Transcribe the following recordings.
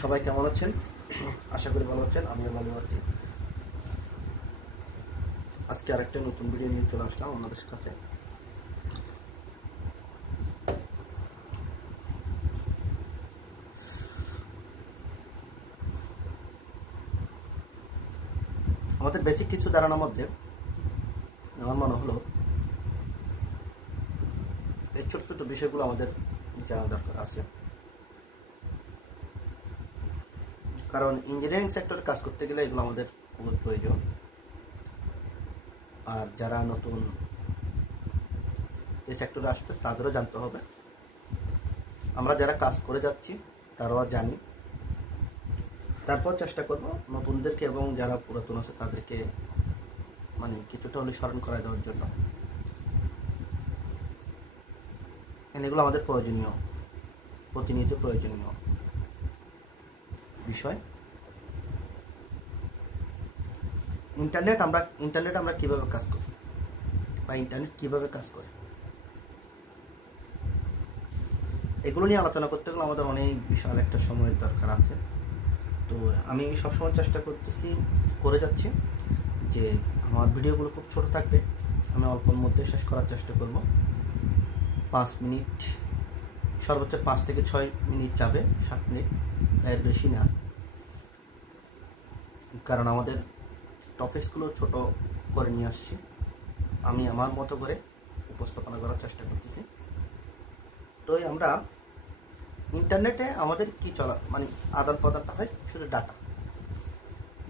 সবাই কেমন আছেন? আশা করি ভালো আছেন। আমিও ভালো আছি। আজকে আরেকটা নতুন ভিডিও নিয়ে চলে আসলাম আপনাদের সাথে। আমাদের বেসিক কিছু ধারণার মধ্যে আমার মনে হলো এই ছোট ছোট বিষয়গুলো আমাদের জানা দরকার আছে, কারণ ইঞ্জিনিয়ারিং সেক্টরে কাজ করতে গেলে এগুলো আমাদের খুব প্রয়োজন। আর যারা নতুন এই সেক্টরে আসছে তাদেরও জানতে হবে। আমরা যারা কাজ করে যাচ্ছি তারাও জানি। তারপর চেষ্টা করব নতুনদেরকে এবং যারা পুরাতন আছে তাদেরকে কিছুটা হলে স্মরণ করা দেওয়ার জন্য। এগুলো আমাদের প্রয়োজনীয়, প্রতিনিয়ত প্রয়োজনীয় বিষয়। ইন্টারনেট আমরা কিভাবে কাজ করি বা ইন্টারনেট কিভাবে কাজ করে, এগুলো নিয়ে আলোচনা করতে গেলে আমাদের অনেক বিশাল একটা সময়ের দরকার আছে। তো আমি সবসময় চেষ্টা করে যাচ্ছি যে আমার ভিডিওগুলো খুব ছোট থাকবে। আমি অল্পর মধ্যে শেষ করার চেষ্টা করব। 5 মিনিট, সর্বোচ্চ 5 থেকে 6 মিনিট যাবে, 7 মিনিট, এর বেশি না। কারণ আমাদের টপিকসগুলো ছোট করে নিয়ে আসছি, আমি আমার মতো করে উপস্থাপনা করার চেষ্টা করতেছি। তো আমরা ইন্টারনেটে আমাদের কি আদান প্রদানটা হয় শুধু ডাটা,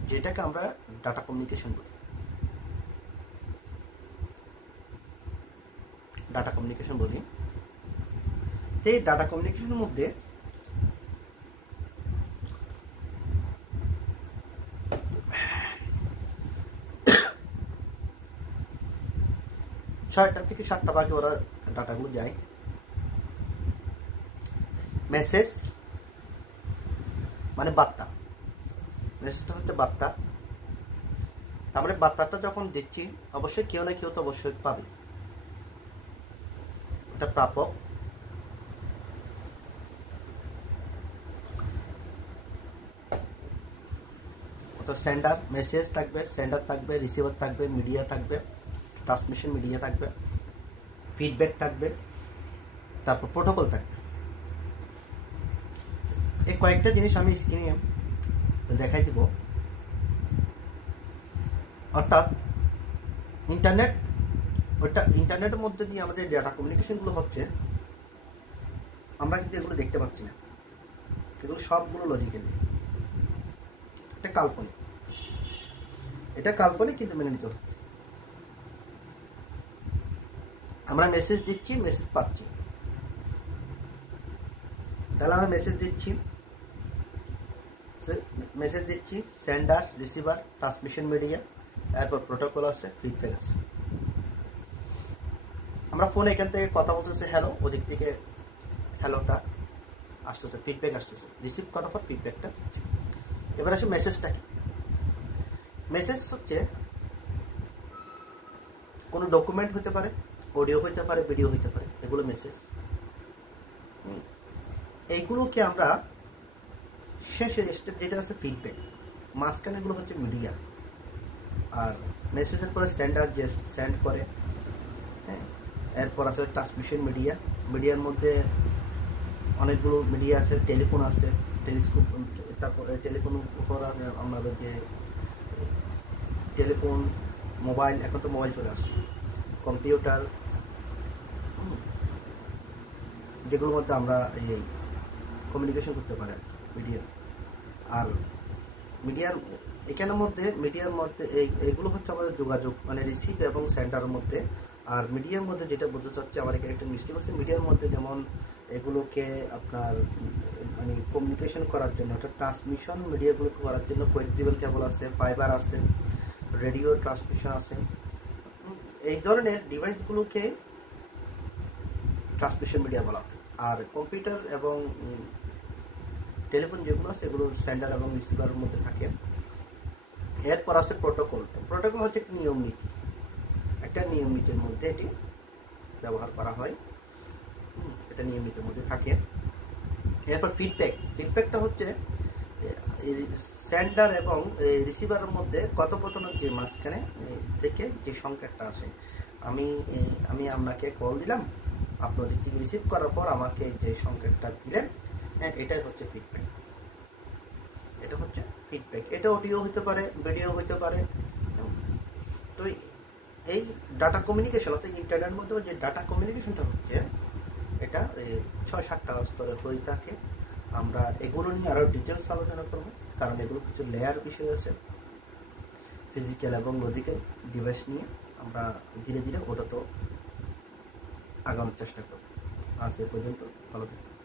যেটাকে আমরা ডাটা কমিউনিকেশন বলি। এই ডাটা কমিউনিকেশনের মধ্যে ছয়টা থেকে 7টা ভাগে ওরা ডাটাগুলো যায়। মেসেজ মানে বার্তা, মেসেজটা হচ্ছে বার্তা। তারপরে বার্তাটা যখন দিচ্ছি অবশ্যই কেউ না কেউ তো অবশ্যই পাবে, এটা প্রাপক। সেন্ডার, মেসেজ থাকবে, সেন্ডার থাকবে, রিসিভার থাকবে, মিডিয়া থাকবে, ট্রান্সমিশন মিডিয়া থাকবে, ফিডব্যাক থাকবে, তারপর প্রোটোকল থাকবে। এই কয়েকটা জিনিস আমি স্ক্রিনে দেখাই দিব। অর্থাৎ ইন্টারনেটের মধ্যে দিয়ে আমাদের ডাটা কমিউনিকেশনগুলো হচ্ছে, আমরা কিন্তু এগুলো দেখতে পাচ্ছি না। এগুলো সবগুলো লজিক্যালি, এটা কাল্পনিক কিন্তু মেনে নিতে হবে। আমরা মেসেজ দিচ্ছি, মেসেজ পাচ্ছি। তাহলে আমরা মেসেজ দিচ্ছি, সেন্ডার, রিসিভার, ট্রান্সমিশন মিডিয়া, এরপর প্রোটোকল আছে, ফিডব্যাক আছে। আমরা ফোনে এখান থেকে কথা বলতেছি, হ্যালো, ওদিক থেকে হ্যালোটা আসতেছে, ফিডব্যাক আসতেছে, রিসিভ করার পর ফিডব্যাকটা। এবার আসে মেসেজটা কি। মেসেজ হচ্ছে কোনো ডকুমেন্ট হতে পারে, অডিও হতে পারে, ভিডিও হতে পারে, এগুলো মেসেজ। এইগুলোকে আমরা শেষের স্টেপ যেটা আছে ফিডব্যাক, মাঝখানে এগুলো হচ্ছে মিডিয়া। আর মেসেজের পরে সেন্ডার যে সেন্ড করে, হ্যাঁ, এরপর আছে ট্রান্সমিশন মিডিয়া। মিডিয়ার মধ্যে অনেকগুলো মিডিয়া আছে, টেলিফোন আছে, টেলিস্কোপ, তারপরে টেলিফোন উপর আমাদের যে টেলিফোন, মোবাইল, এখন তো মোবাইল চলে আসছে, কম্পিউটার, যেগুলোর মধ্যে আমরা এই কমিউনিকেশন করতে পারি মিডিয়া। আর মিডিয়ার মধ্যে এইগুলো হচ্ছে আমাদের যোগাযোগ, রিসিভ এবং সেন্ডারের মধ্যে। আর মিডিয়ার মধ্যে যেটা বলতে চাচ্ছি, আমার এখানে একটা মিস্টেক হচ্ছে। মিডিয়ার মধ্যে যেমন এগুলোকে আপনার কমিউনিকেশন করার জন্য, অর্থাৎ ট্রান্সমিশন মিডিয়াগুলোকে করার জন্য কোয়েক্সিবল কেবল আছে, ফাইবার আছে, রেডিও ট্রান্সমিশন আছে। এই ধরনের ডিভাইসগুলোকে ট্রান্সমিশন মিডিয়া বলা হয়। আর কম্পিউটার এবং টেলিফোন যেগুলো আছে এগুলো সেন্ডার এবং রিসিভারের মধ্যে থাকে। এরপর আছে প্রোটোকল। প্রোটোকল হচ্ছে নিয়ম নীতি, একটা নিয়ম নীতির মধ্যে এটি ব্যবহার করা হয়, এটা নিয়ম নীতির মধ্যে থাকে। এরপর ফিডব্যাকটা হচ্ছে সেন্ডার এবং রিসিভারের মধ্যে কথোপকথনের যে মাঝখানে থেকে যে সংকেতটা আসে, আমি আপনাকে কল দিলাম, আপনার দিক থেকে রিসিভ করার পর আমাকে যে সংকেতটা দিলেন, এটাই হচ্ছে ফিডব্যাক। এটা হচ্ছে ফিডব্যাক। এটা অডিও হতে পারে, ভিডিও হতে পারে। তো এই ডাটা কমিউনিকেশন অর্থাৎ ইন্টারনেটের মধ্যে যে ডাটা কমিউনিকেশনটা হচ্ছে, এটা 6-7টা স্তরে হয়ে থাকে। আমরা এগুলো নিয়ে আরও ডিটেলস আলোচনা করব, কারণ এগুলো কিছু লেয়ার বিষয় আছে, ফিজিক্যাল এবং লজিক্যাল ডিভাইস নিয়ে আমরা ধীরে ধীরে ওটা তো আগানোর চেষ্টা করব। আজ এ পর্যন্ত, ভালো থাকবেন।